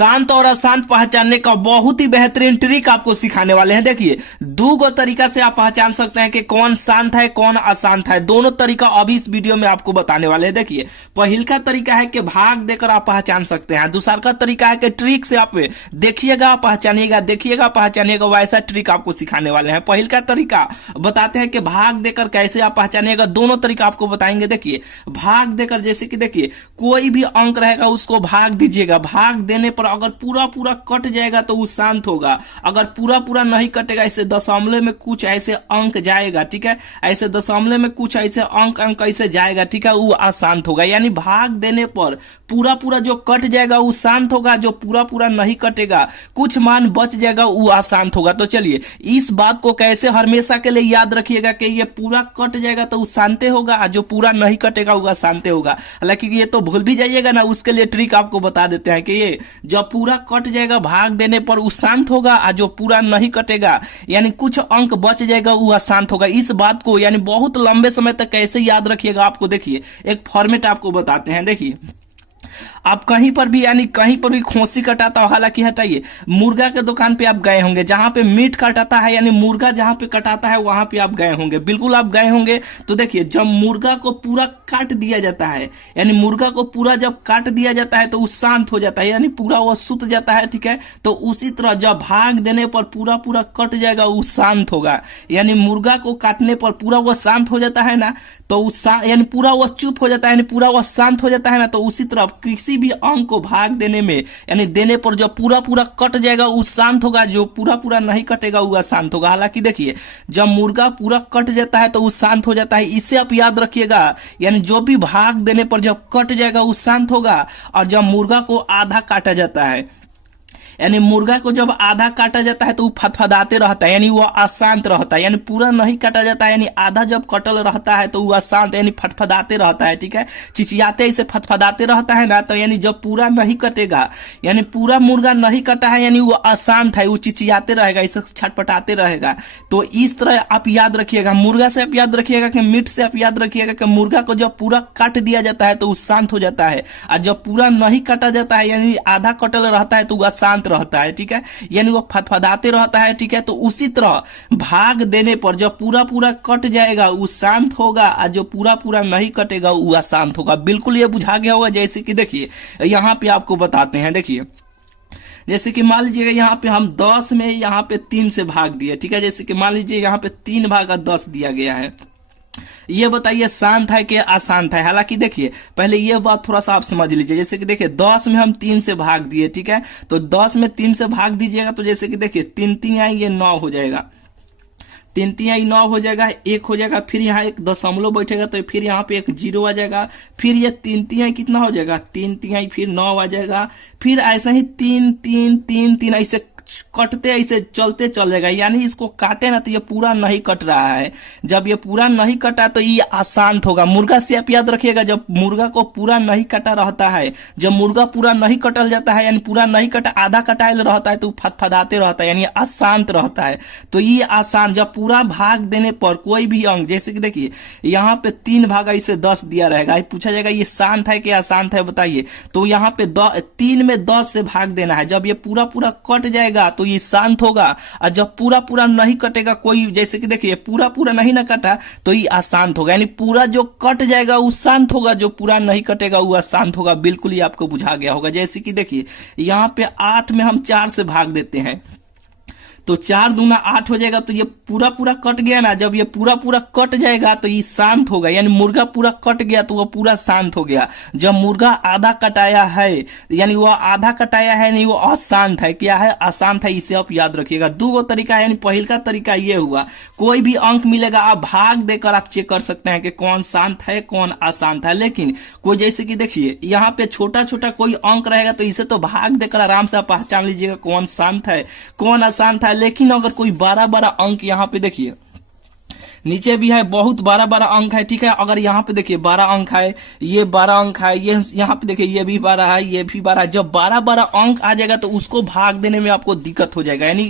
शांत और अशांत पहचानने का बहुत ही बेहतरीन ट्रिक आपको सिखाने वाले हैं। देखिए, दो गो तरीका से आप पहचान सकते हैं कि कौन शांत है कौन अशांत है। दोनों तरीका अभी इस वीडियो में आपको बताने वाले हैं। देखिए, पहल का तरीका है कि भाग देकर आप पहचान सकते हैं। दूसरा का तरीका है कि ट्रिक से आप देखिएगा पहचानिएगा, देखिएगा पहचानिएगा। वैसा ट्रिक आपको सिखाने वाले हैं। पहल का तरीका बताते हैं कि भाग देकर कैसे आप पहचानिएगा। दोनों तरीका आपको बताएंगे। देखिए, भाग देकर जैसे कि देखिए, कोई भी अंक रहेगा उसको भाग दीजिएगा। भाग देने पर अगर पूरा पूरा कट जाएगा तो वो शांत होगा। अगर पूरा पूरा नहीं कटेगा, ऐसे दशमलव में कुछ ऐसे अंक जाएगा, ठीक है, ऐसे दशमलव में कुछ ऐसे अंक ऐसे जाएगा, ठीक है, वो अशांत होगा। यानी भाग देने पर पूरा पूरा जो कट जाएगा वो शांत होगा, जो पूरा पूरा नहीं कटेगा कुछ मान बच जाएगा वो अशांत होगा। तो चलिए, इस बात को कैसे हमेशा के लिए याद रखिएगा कि ये पूरा कट जाएगा तो वो शांत होगा, जो पूरा नहीं कटेगा वो अशांत होगा। हालांकि ये तो भूल भी जाइएगा ना, उसके लिए ट्रिक आपको बता देते हैं कि ये जब पूरा कट जाएगा भाग देने पर वो शांत होगा, और जो पूरा नहीं कटेगा यानी कुछ अंक बच जाएगा वो अशांत होगा। इस बात को यानी बहुत लंबे समय तक कैसे याद रखिएगा आपको देखिए एक फॉर्मेट आपको बताते हैं। देखिए, आप कहीं पर भी यानी कहीं पर भी खोसी कटाता हो, हालांकि हटाइए, मुर्गा के दुकान पे आप गए होंगे, जहां पे मीट कटाता है यानी मुर्गा जहां पे कटाता है वहां पे आप गए होंगे, बिल्कुल आप गए होंगे। तो देखिए, जब मुर्गा को पूरा काट दिया जाता है यानी मुर्गा को पूरा जब काट दिया जाता है तो वो शांत हो जाता है, यानी पूरा वो सुत जाता है, ठीक है। तो उसी तरह जब भाग देने पर पूरा पूरा कट जाएगा वो शांत होगा। यानी मुर्गा को काटने पर पूरा वो शांत हो जाता है ना, तो यानी पूरा वो चुप हो जाता है, यानी पूरा वो शांत हो जाता है ना। तो उसी तरह किसी भी अंक को भाग देने में यानी देने पर जो पूरा पूरा कट जाएगा वो शांत होगा, जो पूरा पूरा नहीं कटेगा वो अशांत होगा। हालांकि देखिए, जब मुर्गा पूरा कट जाता है तो वो शांत हो जाता है, इसे आप याद रखिएगा। यानी जो भी भाग देने पर जब कट जाएगा वो शांत होगा, और जब मुर्गा को आधा काटा जाता है यानी मुर्गा को जब आधा काटा जाता है तो वो फदफदाते रहता है, यानी वो अशांत रहता है। यानी पूरा नहीं काटा जाता है यानी आधा जब कटल रहता है तो वो अशांत यानी फदफदाते रहता है, ठीक है, चिचियाते ऐसे फदफदाते रहता है ना। तो यानी जब पूरा नहीं कटेगा यानी पूरा मुर्गा नहीं कटा है यानी वो अशांत है, वो चिचियाते रहेगा, इसे छटपटाते रहेगा। तो इस तरह आप याद रखिएगा। मुर्गा से आप याद रखिएगा कि मीट से आप याद रखिएगा कि मुर्गा को जब पूरा काट दिया जाता है तो वो शांत हो जाता है, और जब पूरा नहीं काटा जाता है यानी आधा कटल रहता है तो वो अशांत रहता है, ठीक है, यानी वो फदफदाते रहता है, ठीक है। तो उसी तरह भाग देने पर जब पूरा पूरा कट जाएगा वो शांत होगा, और जो पूरा पूरा नहीं कटेगा वो अशांत होगा। बिल्कुल ये बुझा गया होगा। जैसे कि देखिए, यहाँ पे आपको बताते हैं। देखिए, जैसे कि मान लीजिएगा यहाँ पे हम 10 में यहाँ पे 3 से भाग दिए, ठीक है। जैसे कि मान लीजिए यहाँ पे 3 भागा 10 दिया गया है। ये बताइए शांत है कि अशांत है। हालांकि देखिए, पहले ये बात थोड़ा सा आप समझ लीजिए। जैसे कि देखिए, 10 में हम 3 से भाग दिए, ठीक है, तो 10 में 3 से भाग दीजिएगा तो जैसे कि देखिए 3 3 आएंगे 9 हो जाएगा, 3 3 आई 9 हो जाएगा, 1 हो जाएगा, फिर यहाँ एक दशमलव बैठेगा तो फिर यहाँ पे एक 0 आ जाएगा, फिर ये 3 3 आई कितना हो जाएगा 3 3 आई फिर 9 आ जाएगा, फिर ऐसा ही 3 3 3 3 ऐसे कटते ऐसे चलते चल जाएगा। यानी इसको काटे ना तो ये पूरा नहीं कट रहा है। जब ये पूरा नहीं कटा तो ये अशांत होगा। मुर्गा से आप याद रखिएगा, जब मुर्गा को पूरा नहीं कटा रहता है, जब मुर्गा पूरा नहीं कटल जाता है यानी पूरा नहीं कटा आधा कटाइल रहता है तो फदफदाते रहता है यानी अशांत रहता है। तो ये अशांत जब पूरा भाग देने पर कोई भी अंक, जैसे कि देखिए यहाँ पे 3 भागा इसे 10 दिया रहेगा, पूछा जाएगा ये शांत है कि अशांत है बताइए। तो यहाँ पे 3 में 10 से भाग देना है। जब ये पूरा पूरा कट जाएगा तो ये शांत होगा, और जब पूरा पूरा नहीं कटेगा कोई, जैसे कि देखिए पूरा पूरा नहीं ना कटा तो ये अशांत होगा। यानी पूरा जो कट जाएगा वो शांत होगा, जो पूरा नहीं कटेगा वो अशांत होगा। बिल्कुल ये आपको बुझा गया होगा। जैसे कि देखिए यहाँ पे 8 में हम 4 से भाग देते हैं तो 4 दूना 8 हो जाएगा, तो ये पूरा पूरा कट गया ना। जब ये पूरा पूरा कट जाएगा तो ये शांत होगा, यानी मुर्गा पूरा कट गया तो वो पूरा शांत हो गया। जब मुर्गा आधा कटाया है यानी वो आधा कटाया है नहीं, वो अशांत है। क्या है? अशांत है। इसे आप याद रखिएगा। 2 तरीका है, यानी पहल का तरीका ये हुआ, कोई भी अंक मिलेगा आप भाग देकर आप चेक कर सकते हैं कि कौन शांत है कौन अशांत है। लेकिन कोई, जैसे कि देखिए यहाँ पे छोटा छोटा कोई अंक रहेगा तो इसे तो भाग देकर आराम से आप पहचान लीजिएगा कौन शांत है कौन अशांत है। लेकिन अगर कोई बड़ा बड़ा अंक यहाँ पे देखिए नीचे भी है, बहुत 12 अंक है, ठीक है। अगर यहाँ पे देखिए 12 अंक है, ये 12 अंक है, ये यहाँ पे देखिए ये भी 12 है, ये भी 12। जब 12 अंक आ जाएगा तो उसको भाग देने में आपको दिक्कत हो जाएगा, यानी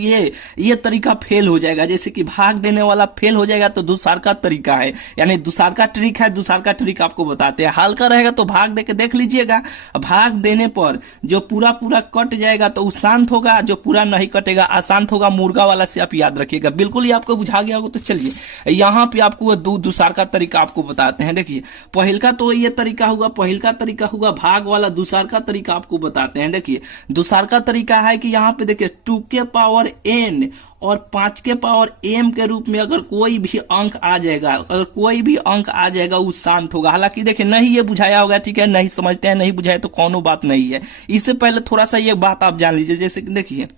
ये तरीका फेल हो जाएगा। जैसे कि भाग देने वाला फेल हो जाएगा तो दूसरा का तरीका है, यानी दूसरा का ट्रिक है, दूसरा का ट्रिक आपको बताते हैं। हल्का रहेगा तो भाग दे के देख लीजिएगा, भाग देने पर जो पूरा कट जाएगा तो वो शांत होगा, जो पूरा नहीं कटेगा अशांत होगा। मुर्गा वाला से आप याद रखिएगा, बिल्कुल ही आपको बुझा गया होगा। तो चलिए यहाँ पे आपको दूसरा का तरीका आपको बताते हैं। देखिए पहल का तो ये तरीका हुआ, पहल का तरीका हुआ भाग वाला। दूसरा का तरीका आपको बताते हैं। देखिए दूसरा का तरीका है कि यहाँ पे देखिए 2 के पावर n और 5 के पावर m के रूप में अगर कोई भी अंक आ जाएगा, अगर कोई भी अंक आ जाएगा वो शांत होगा। हालांकि देखिए नहीं ये बुझाया होगा, ठीक है, नहीं समझते हैं, नहीं बुझाए तो कोनो बात नहीं है। इससे पहले थोड़ा सा ये बात आप जान लीजिए। जैसे कि देखिए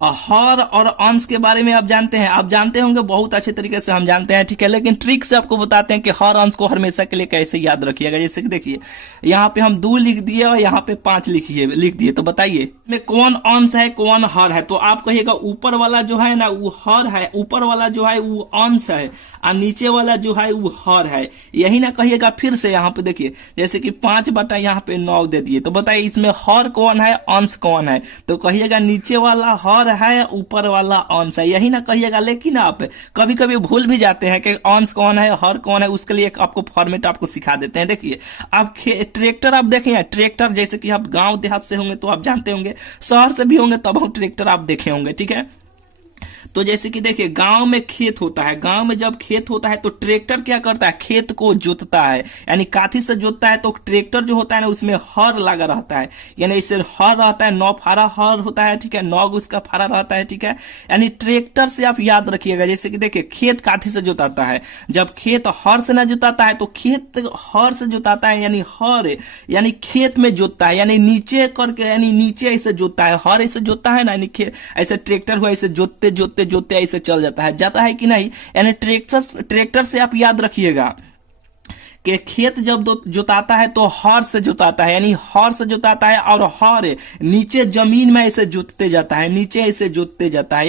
हर और अंश के बारे में आप जानते हैं, आप जानते होंगे, बहुत अच्छे तरीके से हम जानते हैं, ठीक है। लेकिन ट्रिक से आपको बताते हैं कि हर अंश को हमेशा के लिए कैसे याद रखिएगा। जैसे कि देखिए यहाँ पे हम 2 लिख दिए और यहाँ पे 5 लिख दिए, तो बताइए में कौन अंश है कौन हर है। तो आप कहिएगा ऊपर वाला जो है ना वो हर है, ऊपर वाला जो है वो अंश है और नीचे वाला जो है वो हर है, यही ना कहिएगा। फिर से यहाँ पे देखिए जैसे कि 5 बटा यहाँ पे 9 दे दिए, तो बताइए इसमें हर कौन है अंश कौन है। तो कहिएगा नीचे वाला हर है, ऊपर वाला अंश है, यही ना कहिएगा। लेकिन आप कभी कभी भूल भी जाते हैं कि अंश कौन है हर कौन है, उसके लिए आपको फॉर्मेट आपको सिखा देते हैं। देखिए आप ट्रैक्टर आप देखें, ट्रैक्टर जैसे कि आप गांव देहात से होंगे तो आप जानते होंगे, शहर से भी होंगे तब हम ट्रैक्टर आप देखे होंगे, ठीक है। तो जैसे कि देखिए गांव में खेत होता है, गांव में जब खेत होता है तो ट्रैक्टर क्या करता है, खेत को जोतता है, यानी काठी से जोतता है। तो ट्रैक्टर जो होता है ना उसमें हर लगा रहता है, यानी इसे हर रहता है, 9 फारा हर होता है, ठीक है, 9 उसका फारा रहता है, ठीक है। यानी ट्रैक्टर से आप याद रखिएगा। जैसे कि देखिए खेत काठी से जोताता है, जब खेत हर से ना जोताता है तो खेत हर से जोताता है, यानी हर यानी खेत में जोतता है, यानी नीचे करके, यानी नीचे ऐसे जोतता है, हर ऐसे जोतता है ना, यानी ऐसे ट्रैक्टर हुआ ऐसे जोतते जोतते जोतते ऐसे चल जाता है कि नहीं। यानी ट्रैक्टर से आप याद रखिएगा कि खेत जब जोताता है तो हर से जोताता है, यानी हर से जोताता है और हर नीचे जमीन में ऐसे जोतते जाता है, नीचे ऐसे जोतते जाता है,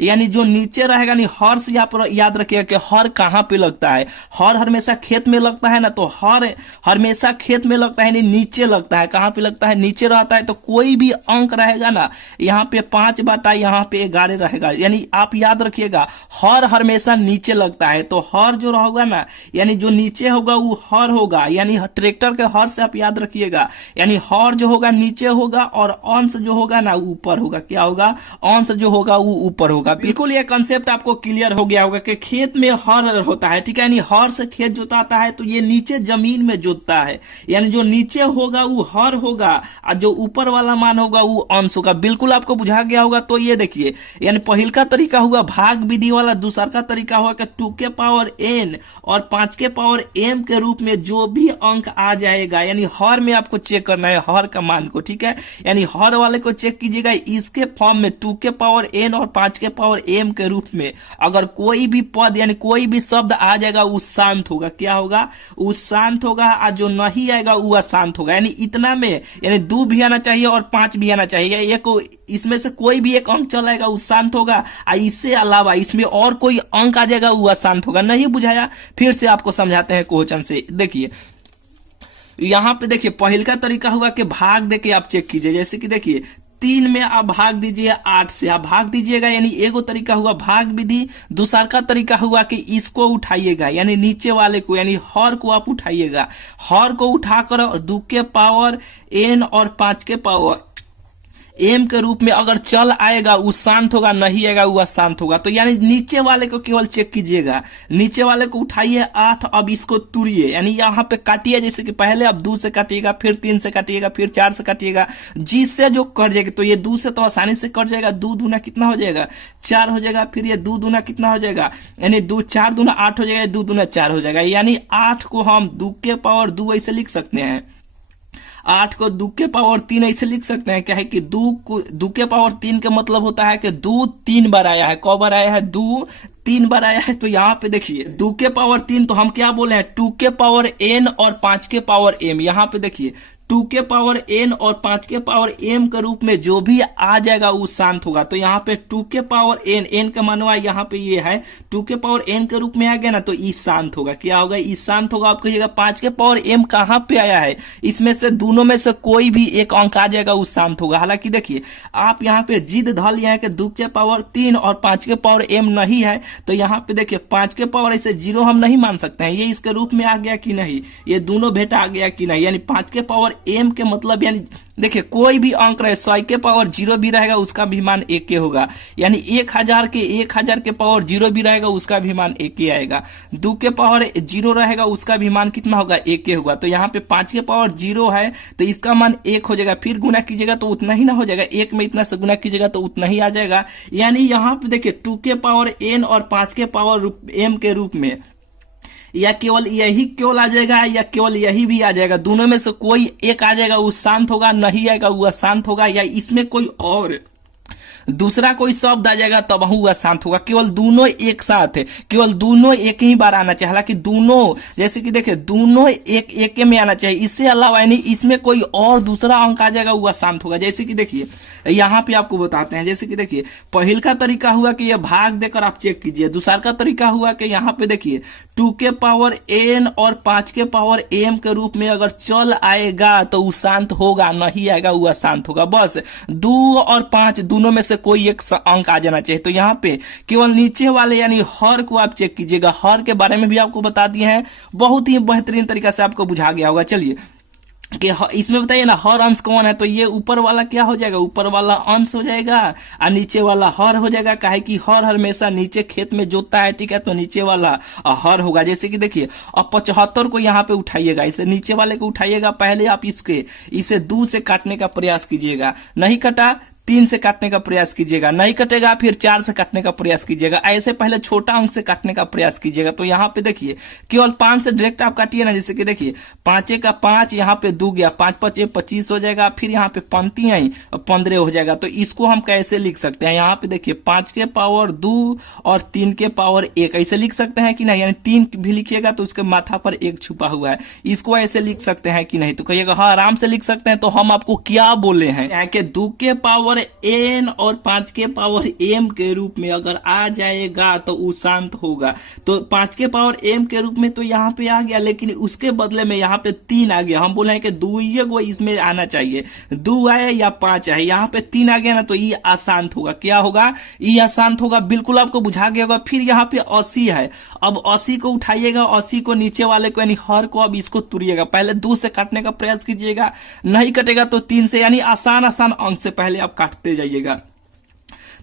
यानी जो नीचे रहेगा, यानी हर से यहाँ पर याद रखिएगा कि हर कहाँ पे लगता है। हर हमेशा खेत में लगता है ना, तो हर हमेशा खेत में लगता है, यानी नीचे लगता है। कहाँ पे लगता है, नीचे रहता है। तो कोई भी अंक रहेगा ना, यहाँ पे 5 बटा यहाँ पे 11 रहेगा, यानी आप याद रखिएगा हर हमेशा नीचे लगता है। तो हर जो होगा ना, यानी जो नीचे होगा वो हर होगा, यानी ट्रैक्टर के हर से आप याद रखिएगा, यानी हर जो होगा नीचे होगा और अंश जो होगा ना ऊपर होगा। क्या होगा, अंश जो होगा वो ऊपर होगा। बिल्कुल ये कंसेप्ट आपको क्लियर हो गया होगा कि खेत में हर होता है, ठीक है, यानी हर से खेत जोताता है तो ये नीचे जमीन में जोतता है, यानी जो नीचे होगा वो हर होगा और जो ऊपर वाला मान होगा वो अंश होगा। बिल्कुल आपको बुझा गया होगा। तो ये देखिए यानी पहल का तरीका हुआ भाग विधि वाला, दूसरा का तरीका हुआ कि 2 के पावर n और 5 के पावर m के रूप में जो भी अंक आ जाएगा, यानी हर में आपको चेक करना है हर का मान को, ठीक है, यानी हर वाले को चेक कीजिएगा इसके फॉर्म में 2 के पावर n और 5 के पावर m के रूप में अगर कोई भी पद यानी कोई भी शब्द आ जाएगा वो शांत होगा। क्या होगा, वो शांत होगा और जो नहीं आएगा वो अशांत होगा। यानी इतना में यानी 2 भी आना चाहिए और 5 भी आना चाहिए, एक इसमें से कोई भी एक अंक चल आएगा वो शांत होगा और इससे अलावा इसमें और कोई अंक आ जाएगा वो अशांत होगा। नहीं बुझाया, फिर से आपको समझाते हैं क्वेश्चन से। देखिए यहां पे देखिए पहल का तरीका हुआ कि भाग देके आप चेक कीजिए। जैसे कि देखिए 3 में आप भाग दीजिए, 8 से आप भाग दीजिएगा, यानी एगो तरीका हुआ भाग विधि। दूसरा का तरीका हुआ कि इसको उठाइएगा, यानी नीचे वाले को, यानी हर को आप उठाइएगा, हर को उठाकर 2 के पावर n और 5 के पावर m के रूप में अगर चल आएगा वो शांत होगा, नहीं आएगा वो अशांत होगा। तो यानी नीचे वाले को केवल चेक कीजिएगा, नीचे वाले को उठाइए 8, अब इसको तुड़िए, यानी यहाँ पे काटिए। जैसे कि पहले आप 2 से काटिएगा, फिर 3 से काटिएगा, फिर 4 से काटिएगा, जिससे जो कट जाएगा। तो ये 2 से तो आसानी से कट जाएगा, 2 दूना कितना हो जाएगा 4 हो जाएगा, फिर ये 2 दूना कितना हो जाएगा, यानी 2 4 दूना 8 हो जाएगा, 2 दूना 4 हो जाएगा। यानी 8 को हम 2 के पावर 2 ऐसे लिख सकते हैं, 8 को 2 के पावर 3 ऐसे लिख सकते हैं। क्या है कि 2 के पावर 3 का मतलब होता है कि 2 3 बार आया है। कौ बार आया है, 2 3 बार आया है। तो यहाँ पे देखिए 2 के पावर 3, तो हम क्या बोले हैं 2 के पावर n और 5 के पावर m। यहाँ पे देखिए 2 के पावर n और 5 के पावर m के रूप में जो भी आ जाएगा वो शांत होगा। तो यहाँ पे 2 के पावर n का मानवा यहाँ पे ये है 2 के पावर n के रूप में आ गया ना, तो ई शांत होगा। क्या होगा? ई शांत होगा। आप कहिएगा 5 के पावर m कहाँ पे आया है, इसमें से दोनों में से कोई भी एक अंक आ जाएगा वो शांत होगा। हालांकि देखिए आप यहाँ पे जिद धर लिया है कि 2 के पावर 3 और 5 के पावर m नहीं है, तो यहाँ पे देखिए 5 के पावर ऐसे 0 हम नहीं मान सकते हैं। ये इसके रूप में आ गया कि नहीं, ये दोनों बेटा आ गया कि नहीं, यानी 5 के पावर m के मतलब यानी देखिए कोई भी अंक रहे 100 के पावर 0 भी रहेगा उसका भी मान 1 के होगा, यानी 1000 के पावर 0 भी रहेगा उसका भी मान 1 के आएगा। 2 के पावर 0 रहेगा उसका भी मान कितना होगा? 1 के होगा। तो यहाँ पे 5 के पावर 0 है तो इसका मान 1 हो जाएगा, फिर गुना कीजिएगा तो उतना ही ना हो जाएगा, 1 में इतना से गुना कीजिएगा तो उतना ही आ जाएगा। यानी यहाँ पे देखिए 2 के पावर n और 5 के पावर m के रूप में या केवल यही केवल आ जाएगा या केवल यही भी आ जाएगा, दोनों में से कोई एक आ जाएगा वो शांत होगा, नहीं आएगा वो अशांत होगा, या इसमें कोई और दूसरा कोई शब्द आ जाएगा तब हुआ शांत होगा। केवल दोनों एक साथ है, केवल दोनों एक ही बार आना चाहिए। हालांकि दोनों जैसे कि देखिए दोनों एक एक में आना चाहिए, इससे अलावा यानी इसमें कोई और दूसरा अंक आ जाएगा हुआ शांत होगा। जैसे कि देखिए यहाँ पे आपको बताते हैं, जैसे कि देखिए पहल का तरीका हुआ कि ये भाग देकर आप चेक कीजिए, दूसरा का तरीका हुआ कि यहाँ पे देखिए 2 के पावर n और 5 के पावर m के रूप में अगर चल आएगा तो वो शांत होगा, नहीं आएगा वो अशांत होगा। बस 2 और 5 दोनों में से कोई एक अंक आ जाना चाहिए। तो यहाँ पे केवल नीचे वाले यानी हर को आप चेक कीजिएगा, हर के बारे में भी आपको बता दिए हैं, बहुत ही बेहतरीन तरीका से आपको बुझा गया होगा। चलिए कि इसमें बताइए ना हर अंश कौन है, तो ये ऊपर वाला क्या हो जाएगा? ऊपर वाला अंश हो जाएगा और नीचे वाला हर हो जाएगा। काहे कि हर हमेशा नीचे खेत में जोतता है, ठीक है, तो नीचे वाला हर होगा। जैसे कि देखिए अब 75 को यहाँ पे उठाइएगा, इसे नीचे वाले को उठाइएगा, पहले आप इसे 2 से काटने का प्रयास कीजिएगा, नहीं कटा 3 से काटने का प्रयास कीजिएगा, नहीं कटेगा फिर 4 से काटने का प्रयास कीजिएगा, ऐसे पहले छोटा अंक से काटने का प्रयास कीजिएगा। तो यहाँ पे देखिए केवल 5 से डायरेक्ट आप काटिए ना, जैसे कि देखिए 5 का 5 यहाँ पे 2 गया, 5 5 25 हो जाएगा, फिर यहाँ पे पंक्ति आई 15 हो जाएगा। तो इसको हम कैसे लिख सकते हैं? यहाँ पे देखिए 5 के पावर 2 और 3 के पावर 1 ऐसे लिख सकते हैं कि नहीं, यानी 3 भी लिखिएगा तो उसके माथा पर 1 छुपा हुआ है, इसको ऐसे लिख सकते हैं कि नहीं? तो कहिएगा हाँ आराम से लिख सकते हैं। तो हम आपको क्या बोले हैं कि 2 के पावर n और 5 के पावर m के रूप में अगर आ जाएगा तो वो शांत होगा। तो 5 के पावर m के रूप में तो यहाँ पे आ गया, लेकिन उसके बदले में यहाँ पे 3 आ गया। हम बोले हैं कि 2 को इसमें आना चाहिए, 2 आए या 5 आए, यहाँ पे 3 आ गया ना, तो ये अशांत होगा। क्या होगा? ये अशांत होगा। बिल्कुल आपको बुझा गया होगा। फिर यहाँ पे 80 है, अब 80 को उठाइएगा, 80 को नीचे वाले को यानी हर को अब इसको तुरिएगा, पहले 2 से काटने का प्रयास कीजिएगा, नहीं कटेगा तो 3 से, यानी आसान आसान अंक से पहले आप काटते जाइएगा।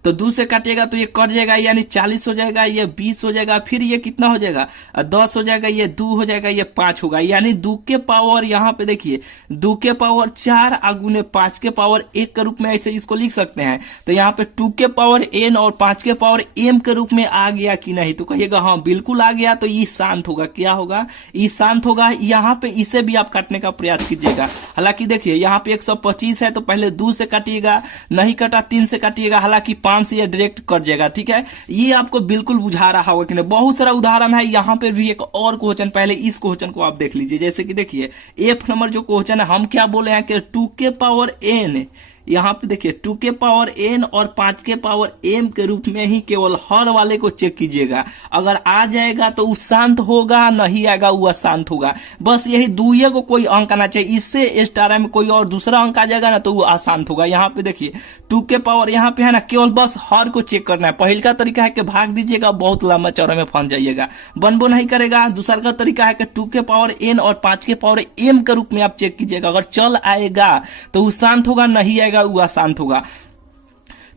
तो 2 से काटिएगा तो ये कट जाएगा, यानी 40 हो जाएगा, ये 20 हो जाएगा, फिर ये कितना हो जाएगा? 10 हो जाएगा, ये 2 हो जाएगा, ये 5 होगा। यानी 2 के पावर यहाँ पे देखिए 2 के पावर 4 अगुने 5 के पावर 1 के रूप में ऐसे इसको लिख सकते हैं। तो यहाँ पे 2 के पावर n और 5 के पावर m के रूप में आ गया कि नहीं? तो कहिएगा हाँ बिल्कुल आ गया। तो ये शांत होगा। क्या होगा? ये शांत होगा। यहाँ पे इसे भी आप काटने का प्रयास कीजिएगा। हालांकि देखिए यहाँ पे 125 है तो पहले 2 से काटिएगा, नहीं कटा 3 से काटिएगा, हालांकि 5 से ये डायरेक्ट कट जाएगा। ठीक है, ये आपको बिल्कुल बुझा रहा होगा कि नहीं? बहुत सारा उदाहरण है। यहाँ पे भी एक और क्वेश्चन, पहले इस क्वेश्चन को आप देख लीजिए। जैसे कि देखिए F नंबर जो क्वेश्चन है, हम क्या बोले हैं कि 2 के पावर n, यहाँ पे देखिए 2 के पावर n और 5 के पावर m के रूप में ही केवल हर वाले को चेक कीजिएगा। अगर आ जाएगा तो वो शांत होगा, नहीं आएगा वो अशांत होगा। बस यही 2 को कोई अंक आना चाहिए, इससे स्टार में कोई और दूसरा अंक आ जाएगा ना तो वो अशांत होगा। यहाँ पे देखिए 2 के पावर यहाँ पे है ना, केवल बस हर को चेक करना है। पहल का तरीका है कि भाग दीजिएगा, बहुत लंबा चौड़े में फंस जाइएगा, बनबो नहीं करेगा। दूसरा का तरीका है कि 2 के पावर n और 5 के पावर m के रूप में आप चेक कीजिएगा, अगर चल आएगा तो वो शांत होगा, नहीं आएगा वो अशांत होगा।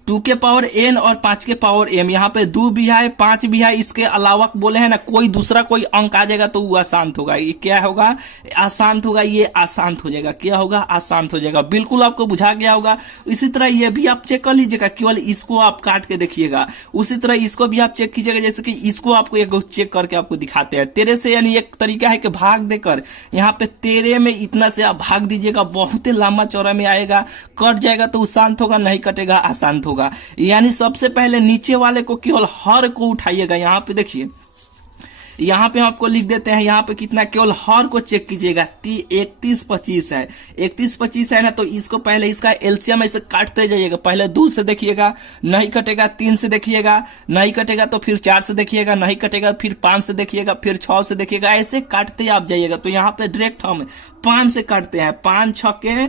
2 के पावर n और 5 के पावर m, यहाँ पे 2 भी है 5 भी है, इसके अलावा बोले हैं ना कोई दूसरा कोई अंक आ जाएगा तो वो अशांत होगा। ये क्या होगा? अशांत होगा, ये अशांत हो जाएगा। क्या होगा? अशांत हो जाएगा। बिल्कुल आपको बुझा गया होगा। इसी तरह ये भी आप चेक कर लीजिएगा, केवल इसको आप काट के देखिएगा। उसी तरह इसको भी आप चेक कीजिएगा, जैसे कि इसको आपको एक चेक करके आपको दिखाते हैं 13 से, यानी एक तरीका है कि भाग देकर यहाँ पे 13 में इतना से आप भाग दीजिएगा, बहुत ही लंबा चौड़ा में आएगा, कट जाएगा तो शांत होगा, नहीं कटेगा अशांत होगा। यानी सबसे पहले नीचे वाले को केवल हर को उठाइएगा। यहाँ पे देखिए यहाँ पे हम आपको लिख देते हैं, यहाँ पे कितना केवल हर को चेक कीजिएगा 3125 है, 3125 है ना। तो इसको पहले इसका एलसीएम ऐसे काटते जाइएगा, पहले 2 से देखिएगा नहीं कटेगा, 3 से देखिएगा नहीं कटेगा, तो फिर 4 से देखिएगा नहीं कटेगा, फिर 5 से देखिएगा, फिर 6 से देखिएगा, ऐसे काटते आप जाइएगा। तो यहाँ पे डायरेक्ट हम 5 से काटते हैं, 5 छक्के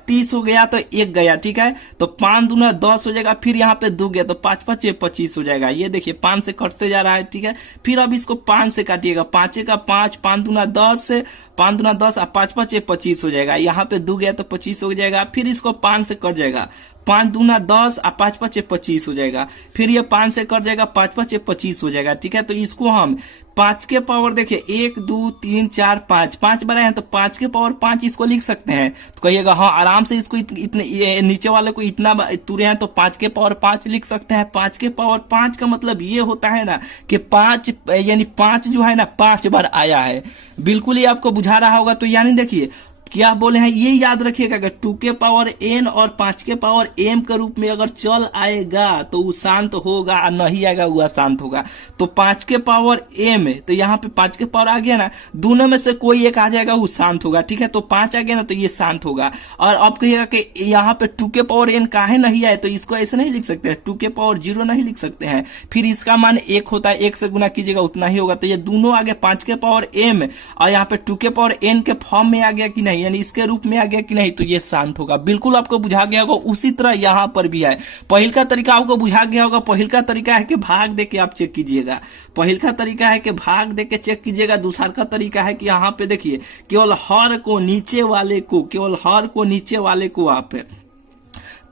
30 हो गया तो 1 गया, ठीक है। तो 5 दूना 10 हो जाएगा, फिर यहाँ पे 2 गया तो 5 5 25 हो जाएगा। ये देखिए 5 से कटते जा रहा है, ठीक है। फिर अब इसको 5 से काटिएगा, 5 का 5, 5 दूना 10, 5 दूना 10 और 5 5 25 हो जाएगा। यहाँ पे 2 गया तो 25 हो जाएगा। फिर इसको 5 से कट जाएगा, 5 दूना 10 और 5 5 25 हो जाएगा। फिर ये 5 से कट जाएगा, 5 5 25 हो जाएगा, ठीक है। तो इसको हम 5 के पावर देखिए 1 2 3 4 5 5 बनाए हैं, तो 5 के पावर 5 इसको लिख सकते हैं। तो कहिएगा हाँ आराम से इसको इतने नीचे वाले को इतना तुरे हैं तो 5 के पावर 5 लिख सकते हैं। 5 के पावर 5 का मतलब ये होता है ना कि 5 यानी 5 जो है ना 5 बार आया है। बिल्कुल ये आपको बुझा रहा होगा। तो यानी देखिए क्या बोले हैं, ये याद रखिएगा कि 2 के पावर n और 5 के पावर m के रूप में अगर चल आएगा तो वो शांत होगा, और नहीं आएगा वो अशांत होगा। तो 5 के पावर m, तो यहाँ पे 5 के पावर आ गया ना, दोनों में से कोई एक आ जाएगा वो शांत होगा, ठीक है। तो 5 आ गया ना तो ये शांत होगा। और अब कहिएगा कि यहाँ पे 2 के पावर n काहे नहीं आए, तो इसको ऐसे नहीं लिख सकते हैं, 2 के पावर 0 नहीं लिख सकते हैं। फिर इसका मान 1 होता है, 1 से गुना कीजिएगा उतना ही होगा। तो ये दोनों आ गए 5 के पावर m और यहाँ पे 2 के पावर n के फॉर्म में आ गया कि नहीं, यानी इसके रूप में आ गया कि नहीं, तो ये शांत होगा। बिल्कुल आपको बुझा गया होगा। उसी तरह यहाँ पर भी है। पहिल का तरीका आपको बुझा गया होगा। पहिल का तरीका है कि भाग दे के आप चेक कीजिएगा, पहिल का तरीका है कि भाग दे के चेक कीजिएगा। दूसरा का तरीका है कि यहाँ पे देखिए केवल हर को नीचे वाले को, केवल हर को नीचे वाले को आप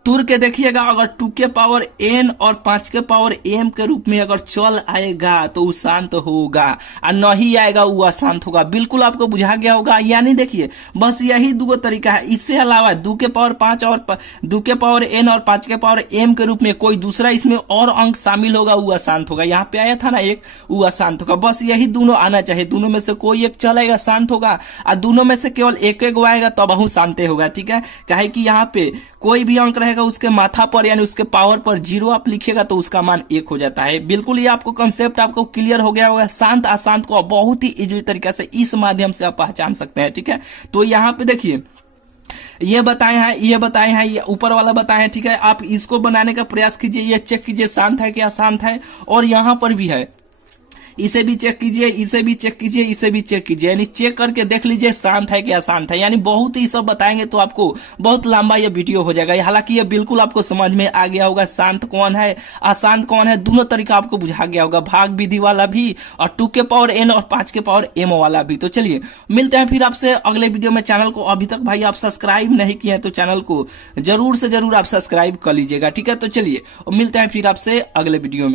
तुर के देखिएगा। अगर 2 के पावर n और 5 के पावर m के रूप में अगर चल आएगा तो वो शांत होगा, और नहीं आएगा वो अशांत होगा। बिल्कुल आपको बुझा गया होगा। यानी देखिए बस यही 2 तरीका है। इससे अलावा 2 के पावर 5 और 2 के पावर n और 5 के पावर m के रूप में कोई दूसरा इसमें और अंक शामिल होगा, वो अशांत होगा। यहाँ पे आया था ना एक, वो अशांत होगा। बस यही दोनों आना चाहिए। दोनों में से कोई एक चलेगा शांत होगा, और दोनों में से केवल एक एक आएगा तब बहु शांत होगा, ठीक है। काहे कि यहाँ पे कोई भी अंक रहेगा उसके माथा पर यानी उसके पावर पर 0 आप लिखिएगा तो उसका मान 1 हो जाता है। बिल्कुल ये आपको कंसेप्ट आपको क्लियर हो गया होगा। शांत अशांत को बहुत ही इजीली तरीके से इस माध्यम से आप पहचान सकते हैं, ठीक है। तो यहाँ पे देखिए ये बताए हैं, ये ऊपर वाला बताए हैं, ठीक है। आप इसको बनाने का प्रयास कीजिए, ये चेक कीजिए शांत है कि अशांत है। और यहाँ पर भी है, इसे भी चेक कीजिए, इसे भी चेक कीजिए, इसे भी चेक कीजिए, यानी चेक करके देख लीजिए शांत है कि अशांत है। यानी बहुत ही सब बताएंगे तो आपको बहुत लंबा ये वीडियो हो जाएगा। हालांकि ये बिल्कुल आपको समझ में आ गया होगा, शांत कौन है अशांत कौन है, दोनों तरीका आपको बुझा गया होगा, भाग विधि वाला भी और 2 के पावर n और 5 के पावर m वाला भी। तो चलिए मिलते हैं फिर आपसे अगले वीडियो में। चैनल को अभी तक भाई आप सब्सक्राइब नहीं किए हैं तो चैनल को जरूर से जरूर आप सब्सक्राइब कर लीजिएगा, ठीक है। तो चलिए मिलते हैं फिर आपसे अगले वीडियो में।